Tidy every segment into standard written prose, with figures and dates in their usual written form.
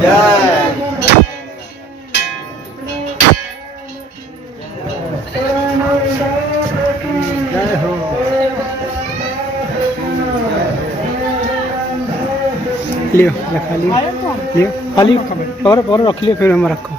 जय हो। लियो रखा लियो लियो खाली और रख लियो फिर हम रखो।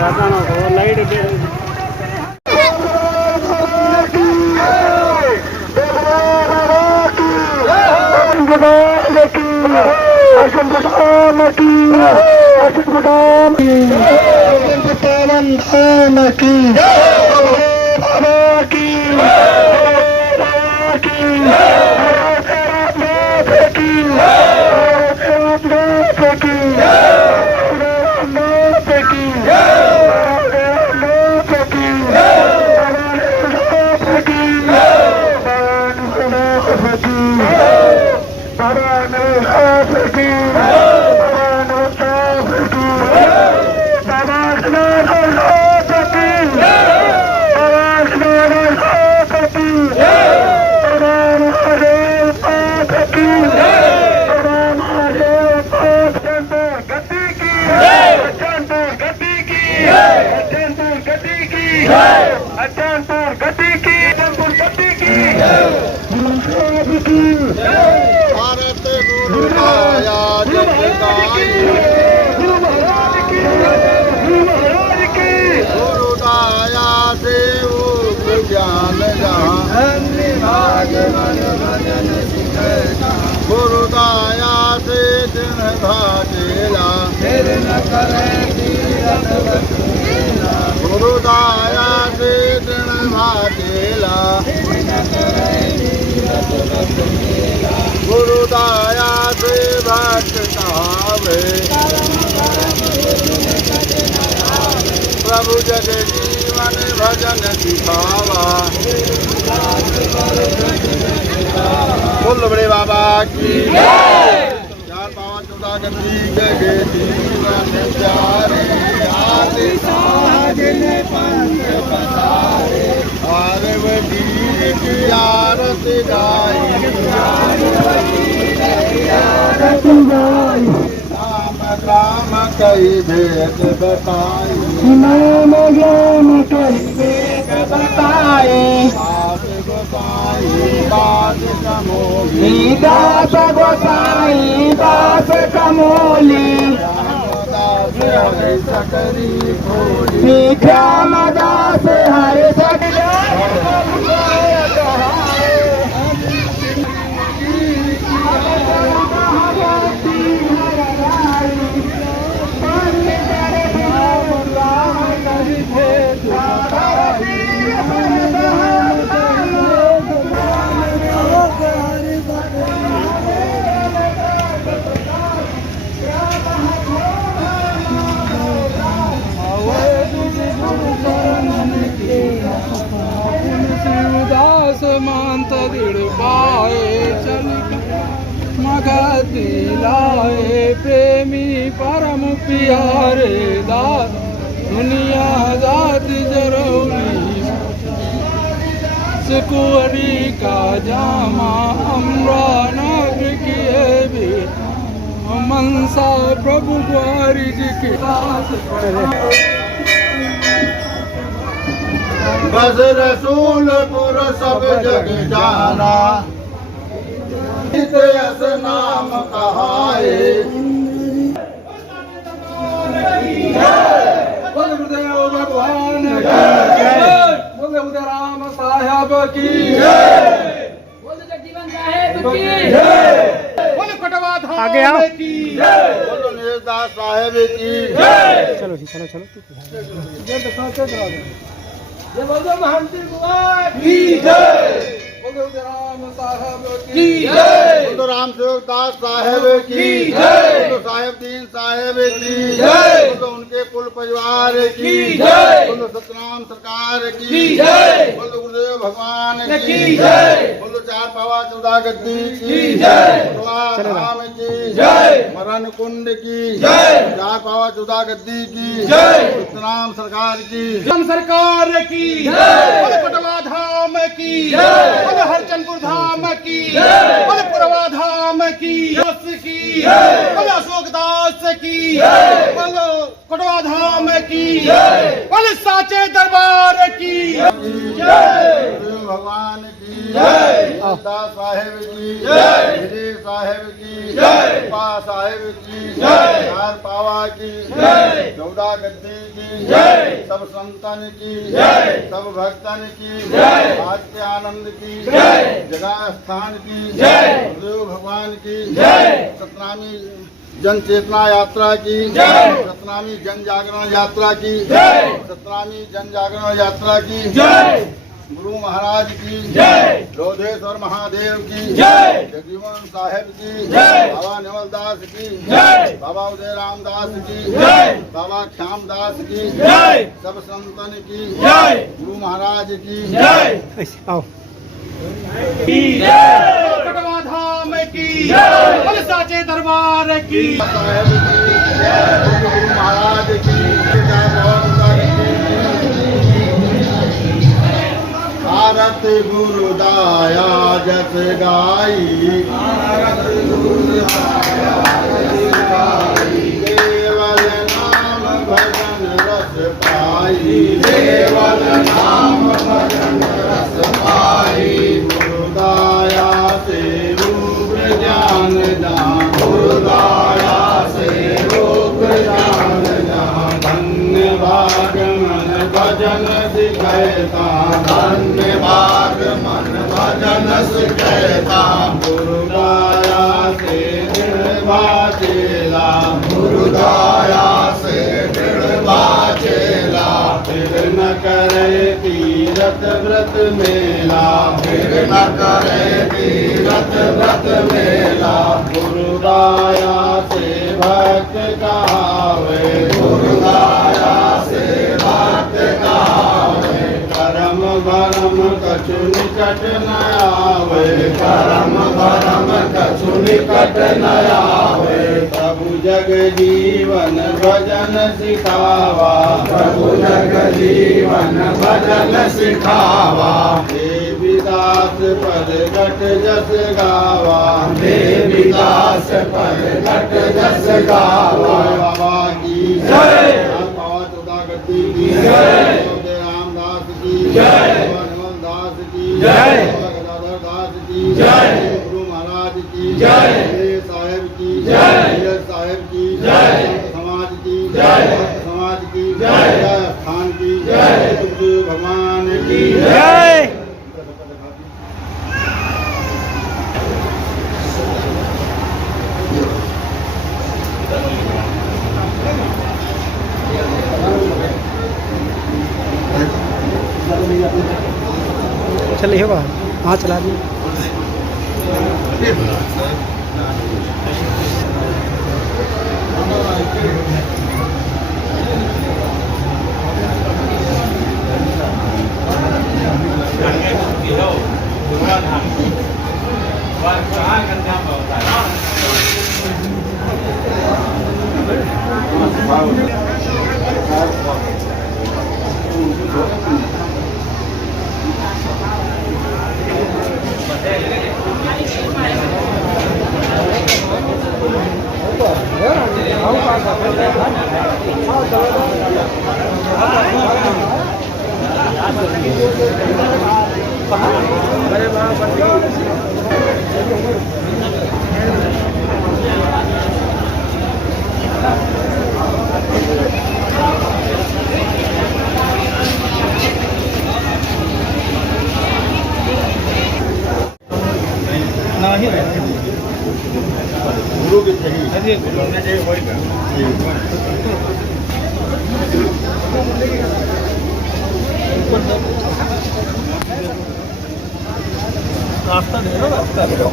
ज़्यादा ना हो लाइट भारत गुरु माया गुरु दाया से ज्ञान गुरु दाया से दिन भागेला गुरु दाया से दिन भागेला गुरु दाया से भक्त कहावे प्रभु जग जीवन भजन सिखावा बोल बड़े बाबा की 4 5 14 गति जगे जीवन प्यारे आदि साजन पंथ पसारे पार्वती की आरती गाई राम राम कई भेद बताई नाम ज्ञान कई भेद बताई दास गोसाई दास कमोली दास गोसाई दास कमोली दास हरि सकरी भोली श्याम दास हरि सकरी मांत दृढ़ पाए चल मगती लाए प्रेमी परम प्यारे दास दुनिया जाति जरौली कुंवरी का जामा अमरा नाग किए भी मनसा प्रभु कुंवरी जी के दास बस रसूलपुर सब जग जाना, यस नाम कहाए। बोल गुरुदेव भगवान की जय, बोल उदय राम साहब की जय, बोल जगजीवन साहेब की जय, बोल कटवा आगे आओ। धाम की जय, बोलो नीरदास साहेब की जय। चलो जी चलो चलो ये बोल दो महंती कुमार की जय, बोल दो उदय राम साहब की जय, बोलो राम सेवक दास साहेब की जय। बोलो साहेब दीन साहेब की जय। बोलो उनके कुल परिवार की जय। बोलो सतनाम सरकार की जय। बोलो गुरुदेव भगवान की की जय। बोलो चार पावा चौदह गद्दी की जय। बोलो धाम की जय। मरण कुंड की जय। चार पावा चौदह गद्दी की जय। सतनाम सरकार की जम सरकार की जय, बोल कटवा धाम की जय, बोल हरचंदपुर धाम की जय, बोल पुरवा धाम की दास की जय, बोल अशोक दास की जय, बोलो कटवा धाम की जय, बोल साचे दरबार की जय, गुरुदेव भगवान की जय। दास साहेब की जय। गिरी साहेब की जय। पा साहेब की जय। चार पावा की जय। चौदह गद्दी की जय। सब संतन की जय। सब भक्तन की जय। भाग्य आनंद की जय। जगह स्थान की जय। गुरुदेव भगवान की जय। सतनामी जन चेतना यात्रा की जय। सतनामी जन जागरण यात्रा की जय। सतनामी जन जागरण यात्रा की जय, गुरु महाराज की जय। रोधेश्वर महादेव की जय। जगजीवन साहेब की जय। बाबा नेवल दास की जय। बाबा उदय राम दास की जय। बाबा श्याम दास की जय। सब संतन की जय। गुरु महाराज की जय, ऐसे आओ कटवा धाम की जय, बोल साचे दरबार की साहेब की गुरु महाराज की भारत गुरुदाया जस गाई केवल नाम भजन रस पाई केवल नाम भजन रस पाई गुरुदाया से रूप ज्ञान जान गुरुदाया से रूप ज्ञान जान धन्य भाग मन भजन सिखैता धन्य भाग मन भजन सिखैता गुरुदाया से दृढ़ बाचेला गुरुदाया से दृढ़ बाचेला फिर न करे तीरथ व्रत मेला फिर न करे तीरथ व्रत मेला गुरुदाया से भक्त कहावे गुरुदाया से भक्त कहावे करम भरम कछु निकट न आवे करम भरम कछु निकट न आवे प्रभु जग जीवन भजन सिखावा प्रभु जग जीवन भजन सिखावा देवीदास पर घट जस गावा देवीदास पर घट जस गावा बाबा की जय बाबा चौदह गद्दी की जय रामदास की जय नवल दास की जय गदाधर दास की जय गुरु महाराज की जय साहेब की जय साहेब की जय समाज की जय समाज की जय स्थान की जय भगवान की जय। चलिए बाहर हाँ चला दी आओ गुरु के चाहिए रास्ता दे दो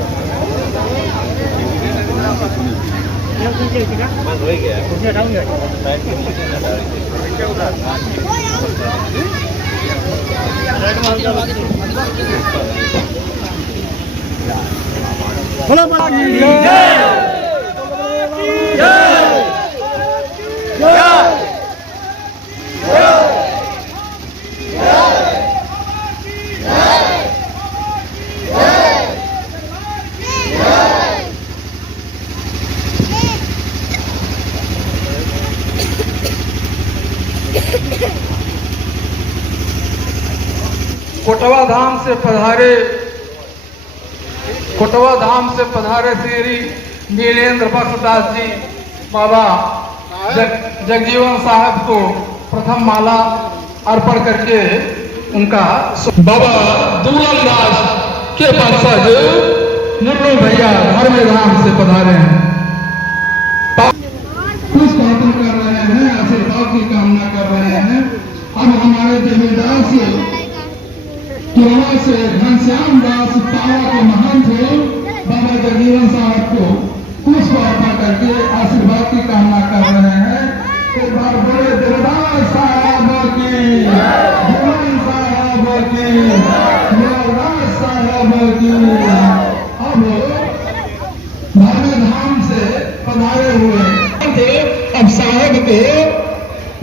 बस हो गया कुछ हटाऊंगा बोलो बाबा की जय। कोटवा धाम से पधारे श्री नीलेंद्र बख्शदास जी बाबा जगजीवन साहब को प्रथम माला अर्पण करके उनका बाबा दूलन दास के वंशज मुन्नू भैया धर्मे धाम से पधारे हैं, पुष्प अर्पण कर रहे हैं, आशीर्वाद की कामना कर रहे हैं। अब हमारे देवीदास से घनश्याम दास पावा के महंत बाबा जगजीवन साहब को पुष्प अर्पण करके आशीर्वाद की कामना कर रहे हैं। एक बार बड़े देवदास साहब की, जीवन साहब की, देवदास साहब की। अब धर्म धाम से पधारे हुए अब साहब को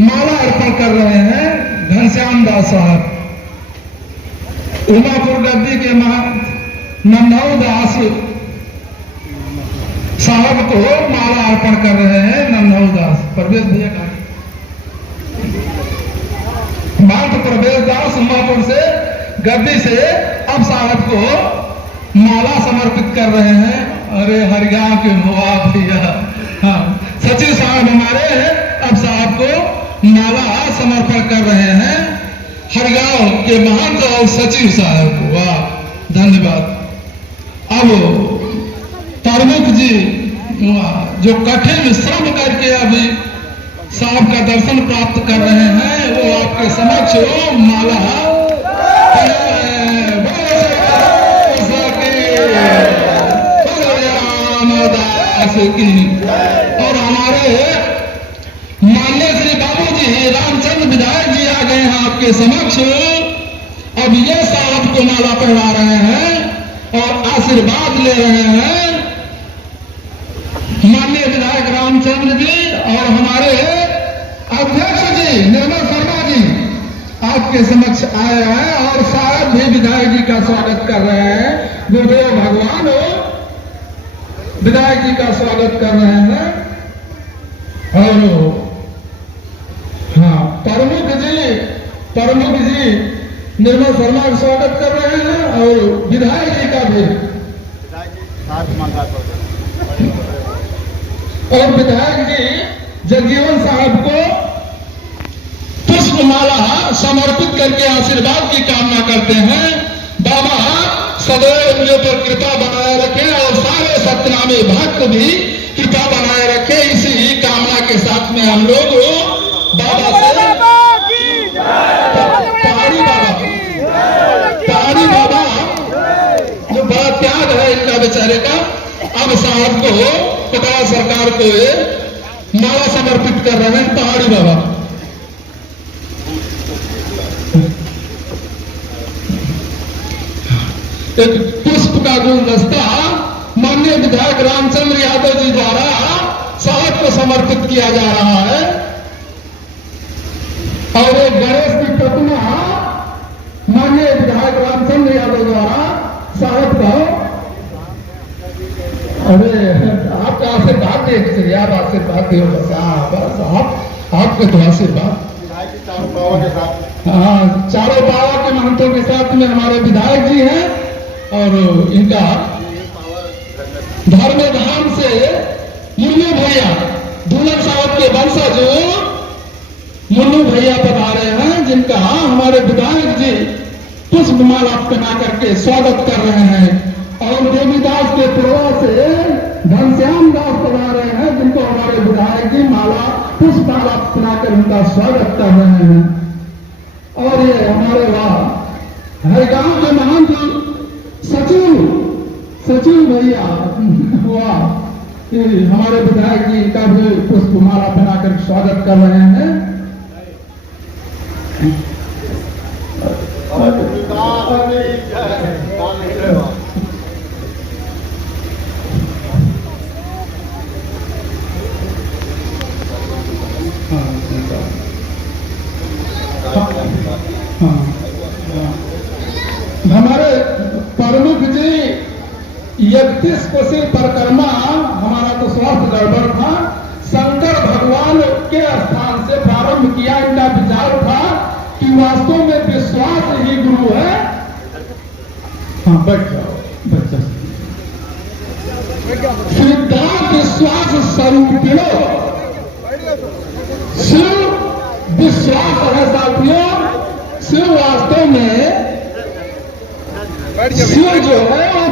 माला अर्पण कर रहे हैं घनश्याम दास साहब। उमापुर गद्दी के महंत नंदऊ दास साहब को माला अर्पण कर रहे हैं। नंदऊ दास प्रवेश भैया का महंत प्रवेश दास उमापुर से गद्दी से अब साहब को माला समर्पित कर रहे हैं। अरे हरिगांव के हुआ भैया, हाँ सचिव साहब हमारे अब साहब को माला समर्पण कर रहे हैं। हरगांव के महंत और सचिव साहब को, वाह धन्यवाद। अब प्रमुख जी जो कठिन श्रम करके अभी साहब का दर्शन प्राप्त कर रहे हैं, वो आपके समक्ष माला की। और हमारे माननीय श्री बाबूजी रामचंद्र विधायक जी आ गए हैं आपके समक्ष। अब ये साहब को माला पहना रहे हैं और आशीर्वाद ले रहे हैं। माननीय विधायक रामचंद्र जी और हमारे अध्यक्ष जी निर्मल शर्मा जी आपके समक्ष आए हैं और साहब भी विधायक जी का स्वागत कर रहे हैं। गुरुदेव भगवान विधायक जी का स्वागत कर रहे हैं। और हाँ प्रमुख जी निर्मल शर्मा का स्वागत कर रहे हैं और विधायक जी का भी। और विधायक जी जगजीवन साहब को पुष्पमाला समर्पित करके आशीर्वाद की कामना करते हैं। बाबा सदैव मुझे पर कृपा बनाए रखे और सारे सत्यनामी भक्त भी कृपा बनाए रखे। इसी कामना के साथ में हम लोग बाबा से पहाड़ी बाबा जो बड़ा त्याग है इनका बेचारे का, अब साहब को कटवा सरकार को माला समर्पित कर रहे हैं पहाड़ी बाबा। एक पुष्प का गुलदस्ता माननीय विधायक रामचंद्र यादव जी द्वारा साहब को समर्पित किया जा रहा है। और एक गणेश की प्रतिमा माननीय विधायक रामचंद्र यादव द्वारा साहब को, अरे आपका आशीर्वाद देख आप आशीर्वाद दियो बस आप आपके तो आशीर्वाद पावा के साथ। हाँ, चारों पावा के महंतों के साथ में हमारे विधायक जी हैं और इनका धर्म धाम से मुन्नू भैया दुल्हन साहब के वंशज मुन्नू भैया पधारे हैं, जिनका हमारे विधायक जी पुष्पमाला पहना करके स्वागत कर रहे हैं। और देवीदास के पुरवा से घनश्याम दास पधारे हैं, जिनको हमारे विधायक जी माला पुष्पमाला पहनाकर उनका स्वागत कर रहे हैं। और ये हमारे वहाँ हरिगांव के महंत सचिव भैया हुआ कि हमारे विधायक जी का भी पुष्पमाला पहनाकर स्वागत कर रहे हैं। हमारे प्रमुख जी 31 कोसी परिक्रमा, हमारा तो स्वास्थ्य गड़बड़ था, शंकर भगवान के स्थान से प्रारंभ किया। इनका विचार था कि वास्तव में विश्वास ही गुरु है। हाँ, बैठ जाओ बच्चा। श्रद्धा विश्वास स्वरूपिणो, शिव विश्वास है साथियों। शिव वास्तव में शिव जो है वो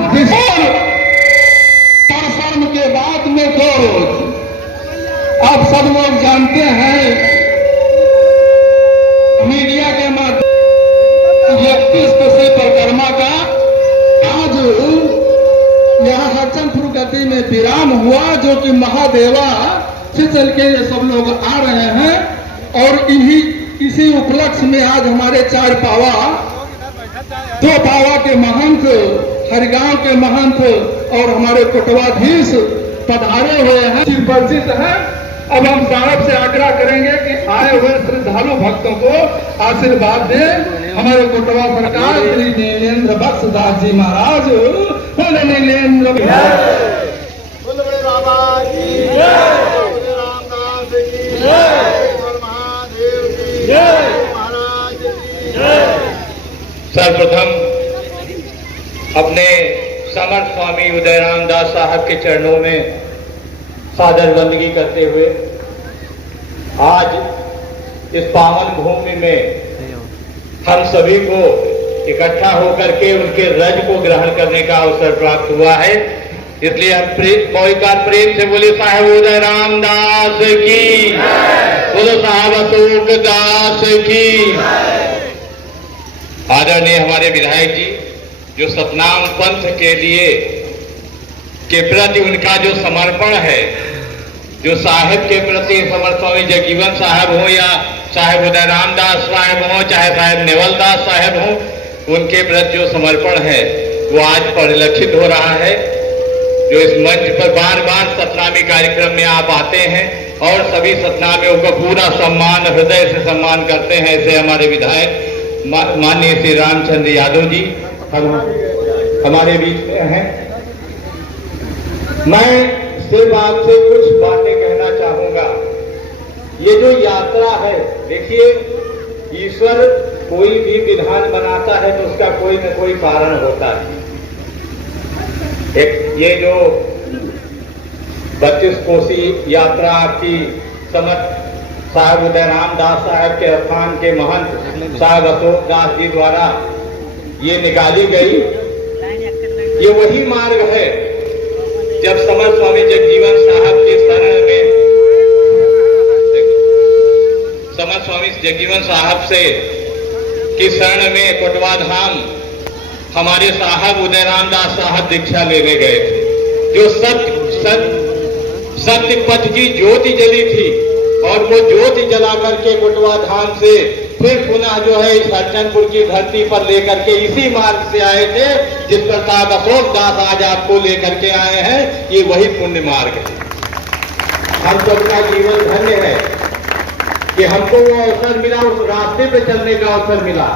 परसर्म के बाद में 2 रोज, आप सब लोग जानते हैं मीडिया के माध्यम 31 कोसी परिक्रमा का आज यहाँ हरचंदपुर गद्दी में विराम हुआ, जो कि महादेवा से चल के ये सब लोग आ रहे हैं। और इसी उपलक्ष्य में आज हमारे 4 पावा 2 पावा के महंत, हरिगांव के महंत और हमारे कोटवाधीश पधारे हुए हैं, परिचित हैं। अब हम साहब से आग्रह करेंगे कि आए हुए श्रद्धालु भक्तों को आशीर्वाद दें। हमारे कोटवा सरकार श्री नीलेंद्र बख्शदास जी महाराज, नीलेंद्र बाबा की जय, रामदास की जय, महादेव की जय, महाराज की जय। सर्वप्रथम अपने समर्थ स्वामी उदयराम दास साहब के चरणों में सादर बंदगी करते हुए आज इस पावन भूमि में हम सभी को इकट्ठा होकर के उनके रज को ग्रहण करने का अवसर प्राप्त हुआ है। इसलिए हम बहुत प्रेम से बोले साहब उदयराम दास की, बोलो साहब अशोक दास की। आदरणीय हमारे विधायक जी, जो सतनाम पंथ के लिए के प्रति उनका जो समर्पण है, जो साहिब के प्रति समर्थ स्वामी जगजीवन साहब हो या साहेब उदयराम दास साहब हो, चाहे साहेब नेवल दास साहब हो, उनके प्रति जो समर्पण है वो आज परिलक्षित हो रहा है। जो इस मंच पर बार बार सतनामी कार्यक्रम में आप आते हैं और सभी सतनामियों का पूरा सम्मान, हृदय से सम्मान करते हैं, ऐसे हमारे विधायक माननीय श्री रामचंद्र यादव जी हमारे बीच में हैं। मैं सिर्फ आपसे कुछ बातें कहना चाहूंगा। ये जो यात्रा है, देखिए ईश्वर कोई भी विधान बनाता है तो उसका कोई न कोई कारण होता है। एक ये जो 32 कोसी यात्रा की समर्थ साहब उदयराम दास साहब के स्थान के महंत साहब अशोक दास जी द्वारा ये निकाली गई, ये वही मार्ग है जब समर्थ स्वामी जगजीवन साहब के शरण में, समर्थ स्वामी जगजीवन साहब से की शरण में कोटवा धाम हमारे साहब उदयराम दास साहब दीक्षा लेने गए थे। जो सत्य पथ की ज्योति जली थी और वो ज्योति जला करके कोटवा धाम से फिर पुनः जो है इस हरचंदपुर की धरती पर लेकर के इसी मार्ग से आए थे जिस पर साहब अशोक दास आज आपको लेकर के आए हैं। ये वही पुण्य मार्ग है। हम सबका जीवन धन्य है कि हमको वो अवसर मिला, उस रास्ते पे चलने का अवसर मिला।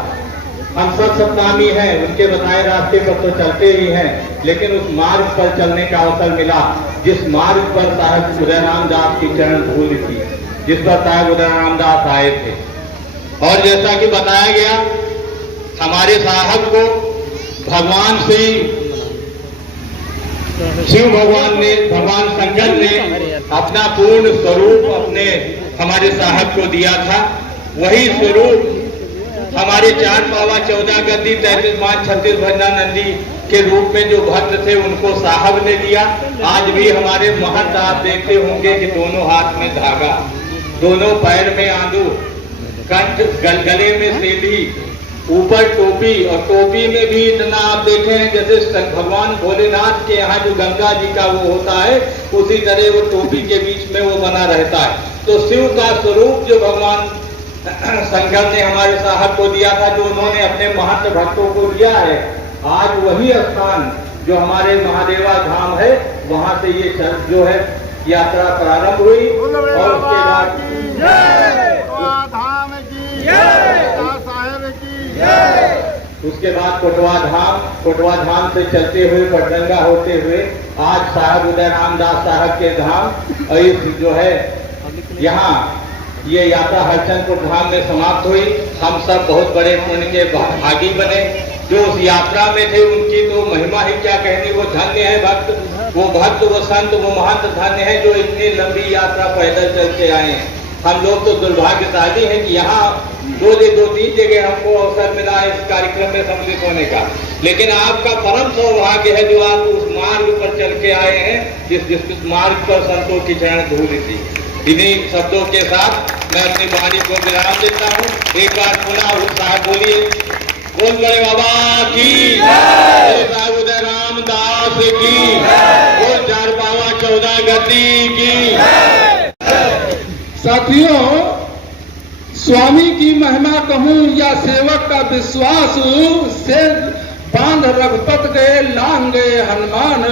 हम सब सतनामी हैं, उनके बताए रास्ते पर तो चलते ही हैं, लेकिन उस मार्ग पर चलने का अवसर मिला जिस मार्ग पर साहब उदयराम दास की चरण धूल थी, जिस पर साहब उदयराम दास आए थे। और जैसा कि बताया गया, हमारे साहब को भगवान शिव भगवान ने, भगवान शंकर ने अपना पूर्ण स्वरूप अपने हमारे साहब को दिया था। वही स्वरूप हमारे 4 पावा 14 गद्दी 33 मान 36 भजना नंदी के रूप में जो भक्त थे उनको साहब ने दिया। आज भी हमारे महंत आप देखते होंगे कि दोनों हाथ में धागा, दोनों पैर में आंदू, कंठ गले में सेली, ऊपर टोपी, और टोपी में भी इतना आप देखे हैं जैसे भगवान भोलेनाथ के यहाँ जो गंगा जी का वो होता है, उसी तरह वो टोपी के बीच में वो बना रहता है। तो शिव का स्वरूप जो भगवान शंकर ने हमारे साहब को दिया था, जो उन्होंने अपने महंत भक्तों को दिया है, आज वही स्थान जो हमारे महादेवा धाम है, वहां से ये जो है यात्रा प्रारंभ हुई। और उसके बाद धाम की साहेब की, उसके बाद कोटवा धाम से चलते हुए पटरंगा होते हुए आज साहब उदय रामदास साहब के धाम, और इस जो है यहाँ ये यात्रा हरचंदपुर धाम में समाप्त हुई। हम सब बहुत बड़े पुण्य के भागी बने। जो उस यात्रा में थे उनकी तो महिमा ही क्या कहनी, वो धन्य है भक्त, वो संत, वो महंत धन्य है जो इतनी लंबी यात्रा पैदल चल के आए हैं। हम लोग तो दुर्भाग्यशाली हैं कि यहाँ 2-3 जगह हमको अवसर मिला है इस कार्यक्रम में सम्मिलित होने का, लेकिन आपका परम सौभाग्य है जो आप उस मार्ग पर चल के आए हैं जिस मार्ग पर संतों की चरण धूल थी। इन्हीं शब्दों के साथ मैं अपनी वाणी को विराम देता हूँ। एक बार पुनः साहब बोलिए, बोल बड़े बाबा की जय, साहब उदय रामदास की, बोल 4 पावा 14 गद्दी की। साथियों, स्वामी की महिमा कहूं या सेवक का विश्वास, से बांध रघुपत गए लांग गए हनुमान,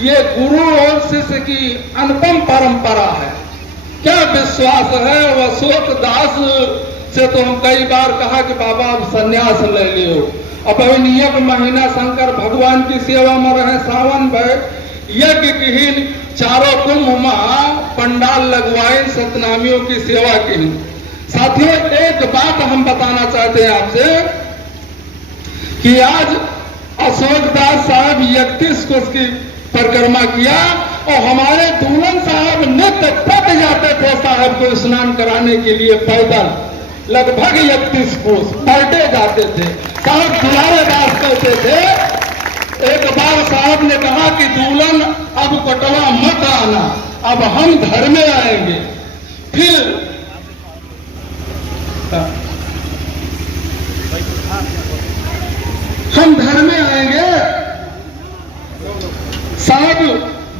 ये गुरु और शिष्य की अनुपम परंपरा है। क्या विश्वास है। वह अशोक दास से तो हम कई बार कहा कि बाबा अब संन्यास ले लियो, अब नियम महीना शंकर भगवान की सेवा में रहे, सावन भय यज्ञ की चारों कुंभ में पंडाल लगवाए, सतनामियों की सेवा की। साथियों, एक बात हम बताना चाहते हैं आपसे कि आज अशोक दास साहब 31 कोस की परिक्रमा किया और हमारे दूल्हन साहब नित्य पट जाते थे साहब को स्नान कराने के लिए पैदल, लगभग 31 कोस पलटे जाते थे। साहब दुलारे दास कहते थे, एक बार साहब ने कहा कि दूल्हन अब कटवा मत आना, अब हम घर में आएंगे। फिर हम घर में आएंगे। साहब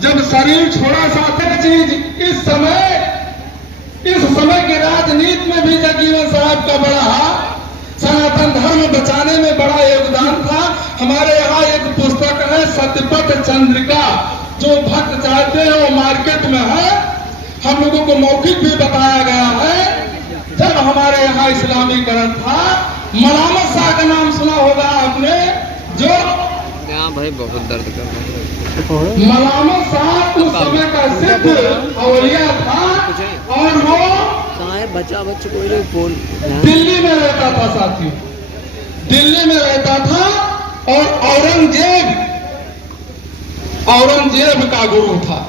जब शरीर छोड़ा साथ चीज, इस समय की राजनीति में भी जगजीवन साहब का बड़ा सनातन धर्म बचाने में बड़ा योगदान था। हमारे यहाँ एक पुस्तक है सत्यपथ चंद्रिका, जो भक्त चाहते हैं वो मार्केट में है, हम लोगों को मौखिक भी बताया गया है। जब हमारे यहाँ इस्लामीकरण था, मलामत शाह का नाम सुना होगा आपने, जो भाई बहुत दर्द कर रहा है। मलामत शाह उस समय का सिद्ध औलिया था और वो बच्चा कोई बोल दिल्ली में रहता था। साथियों, दिल्ली में रहता था और औरंगजेब का गुरु था।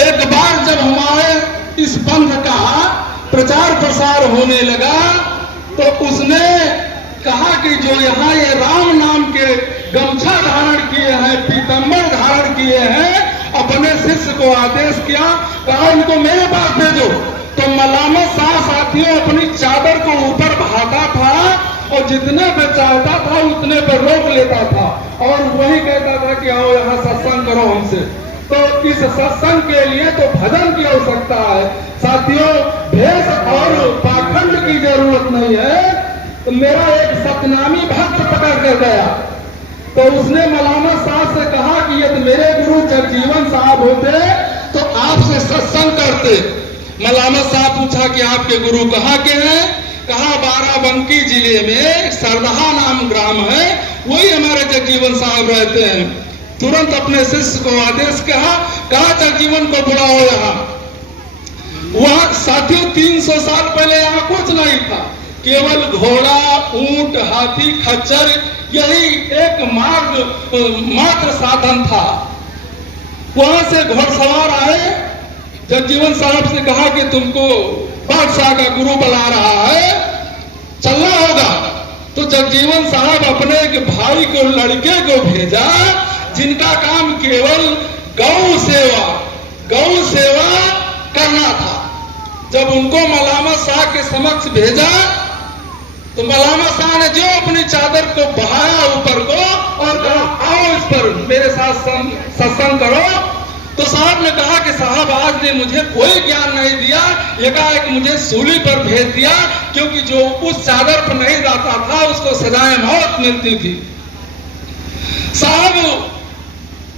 एक बार जब हमारे इस पंथ का प्रचार प्रसार होने लगा तो उसने कहा कि जो यहाँ ये राम नाम के गमछा धारण किए हैं, पीतम्बर धारण किए हैं, अपने शिष्य को आदेश किया, कहा इनको मेरे पास भेजो। तो मलामत शाह साथियों अपनी चादर को ऊपर बहाता था और जितने पे चाहता था उतने पे रोक लेता था और वही कहता था कि आओ यहाँ सत्संग करो हमसे। तो इस सत्संग के लिए तो भजन की आवश्यकता है। साथियों, भेष और पाखंड की जरूरत नहीं है। तो मेरा एक सतनामी भक्त पकड़ कर गया तो उसने मलामत साहब से कहा कि यदि मेरे गुरु जगजीवन साहब होते तो आपसे सत्संग करते। मलामत साहब पूछा कि आपके गुरु कहाँ के हैं? कहा बाराबंकी जिले में सरदहा नाम ग्राम है, वही हमारे जगजीवन साहब रहते हैं। तुरंत अपने शिष्य को आदेश कहा जगजीवन को बुलाओ यहाँ। वहां साथियों 300 साल पहले यहाँ कुछ नहीं था, केवल घोड़ा, ऊंट, हाथी, खच्चर, यही एक मात्र साधन था। वहां से घोड़सवार आए, जगजीवन साहब से कहा कि तुमको बादशाह का गुरु बुला रहा है, चलना होगा। तो जगजीवन साहब अपने एक भाई को, लड़के को भेजा, जिनका काम केवल गौ सेवा करना था। जब उनको मलामा शाह के समक्ष भेजा तो मलामा शाह ने जो अपनी चादर को बहाया ऊपर को और कहा आओ इस पर मेरे साथ सत्संग करो। तो साहब ने कहा कि साहब आज ने मुझे कोई ज्ञान नहीं दिया, एकाएक मुझे सूली पर भेज दिया, क्योंकि जो उस चादर पर नहीं जाता था उसको सजाए मौत मिलती थी। साहब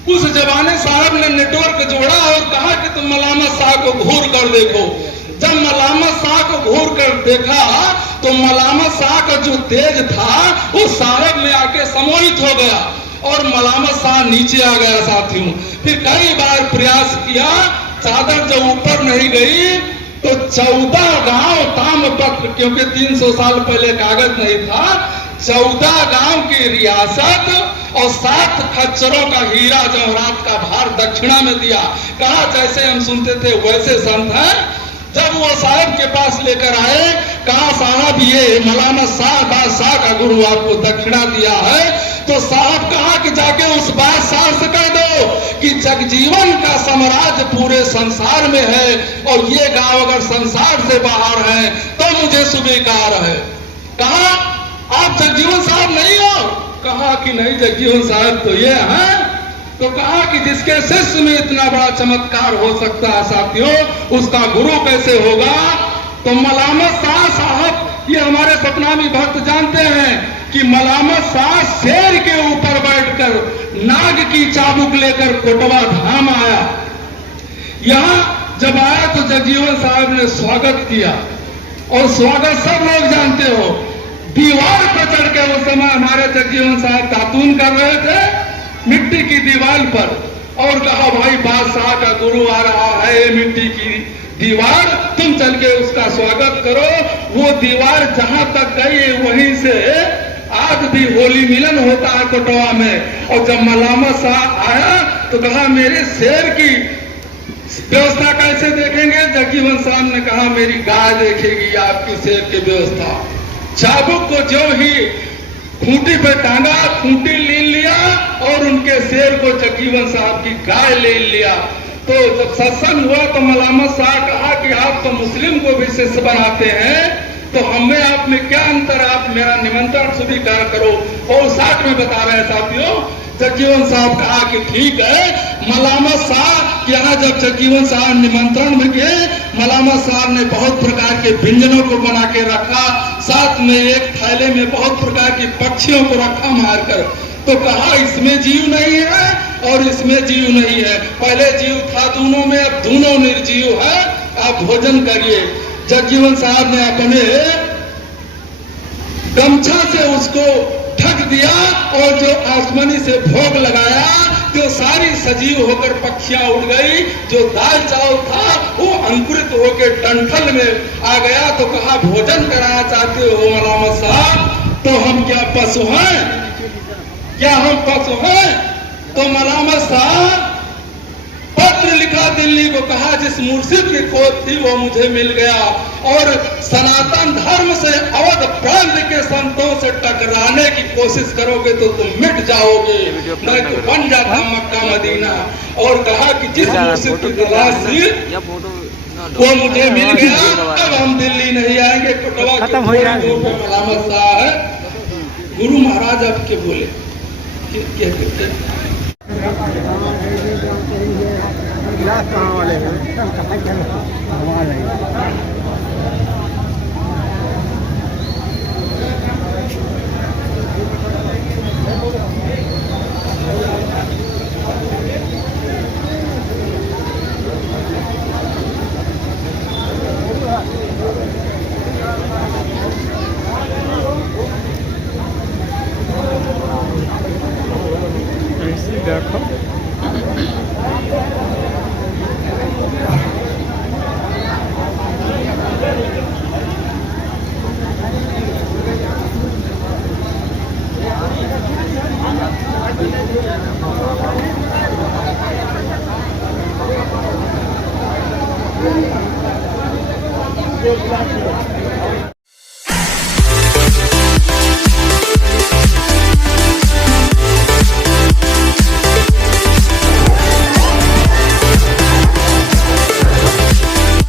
उस जमाने साहब ने नेटवर्क जोड़ा और कहा कि तुम मलामा शाह को घूर कर देखो। जब मलामा शाह को घूर कर देखा तो मलामा शाह का जो तेज था वो साहब में आके सम्मोहित हो गया और मलामा शाह नीचे आ गया। साथियों फिर कई बार प्रयास किया, चादर जब ऊपर नहीं गई तो 14 गांव ताम्रपत्र, क्योंकि 300 साल पहले कागज नहीं था, 14 गांव की रियासत और 7 खच्चरों का हीरा जवाहरात का भार दक्षिणा में दिया। कहा जैसे हम सुनते थे वैसे संत हैं। जब वो साहब के पास लेकर आए, कहा साहब ये मौलाना शाह बादशाह का गुरु आपको दक्षिणा दिया है। तो साहब कहा कि जाके उस बादशाह से कह दो कि जगजीवन का साम्राज्य पूरे संसार में है और ये गांव अगर संसार से बाहर है तो मुझे स्वीकार है। कहा आप जगजीवन साहब नहीं हो? कहा कि नहीं जगजीवन साहब तो ये है। तो कहा कि जिसके शिष्य में इतना बड़ा चमत्कार हो सकता है साथियों, उसका गुरु कैसे होगा? तो मलामत शाह साहब, ये हमारे सतनामी भक्त जानते हैं कि मलामत शाह शेर के ऊपर बैठकर नाग की चाबुक लेकर कोटवा धाम आया। यहां जब आया तो जगजीवन साहब ने स्वागत किया और स्वागत सब लोग जानते हो। दीवार पर चढ़ के उस समय हमारे जगजीवन साहब तातून कर रहे थे मिट्टी की दीवार पर और कहा भाई बादशाह का गुरु आ रहा है, मिट्टी की दीवार, तुम चल के उसका स्वागत करो। वो दीवार जहां तक गई वहीं से आज भी होली मिलन होता है कोटवा में। और जब मलामा शाह आया तो कहा मेरे शेर की व्यवस्था कैसे देखेंगे? जगजीवन साहब ने कहा मेरी गाय देखेगी आपकी शेर की व्यवस्था। चाबुक को जो ही खूंटी पे टांगा, खूंटी ले लिया और उनके शेर को जगजीवन साहब की गाय ले लिया। तो जब सत्संग हुआ तो मलामत शाह कहा कि आप तो मुस्लिम को भी शिष्य बनाते हैं, तो हमें आप में क्या अंतर, आप मेरा निमंत्रण स्वीकार करो। और 60 में बता रहे हैं साथियों। जगजीवन साहब कहा कि ठीक है। मलामत शाह यहाँ जब जगजीवन साहब निमंत्रण में गए, मलामत साहब ने बहुत प्रकार के व्यंजनों को बना के रखा, साथ में एक थैले में बहुत प्रकार की पक्षियों को रखा मारकर। तो कहा इसमें जीव नहीं है और इसमें जीव नहीं है, पहले जीव था दोनों में, अब दोनों निर्जीव है, आप भोजन करिए। जगजीवन साहब ने अपने गमछा से उसको ढक दिया और जो आसमानी से भोग लगाया तो सारी सजीव होकर पक्षियां उड़ गई। जो दाल चावल था वो अंकुरित होकर डंठल में आ गया। तो कहा भोजन कराना चाहते हो मलामत साहब? तो हम क्या पशु हैं? क्या हम पशु हैं? तो मलामत साहब पत्र लिखा दिल्ली को, कहा जिस मुर्शिद की खोज थी वो मुझे मिल गया और सनातन धर्म से अवध प्रांत के संतों से टकराने की कोशिश करोगे तो तुम मिट जाओगे, नहीं तो बन जाता मक्का मदीना। और कहा कि जिस मुर्शिद की तलाश थी वो मुझे मिल गया, अब हम दिल्ली नहीं आएंगे। कोटवा खत्म हो जाएगा। मलामत शाह है। गुरु महाराज अब के बोले क्या कहते हैं? कहाँ वाले देखो है।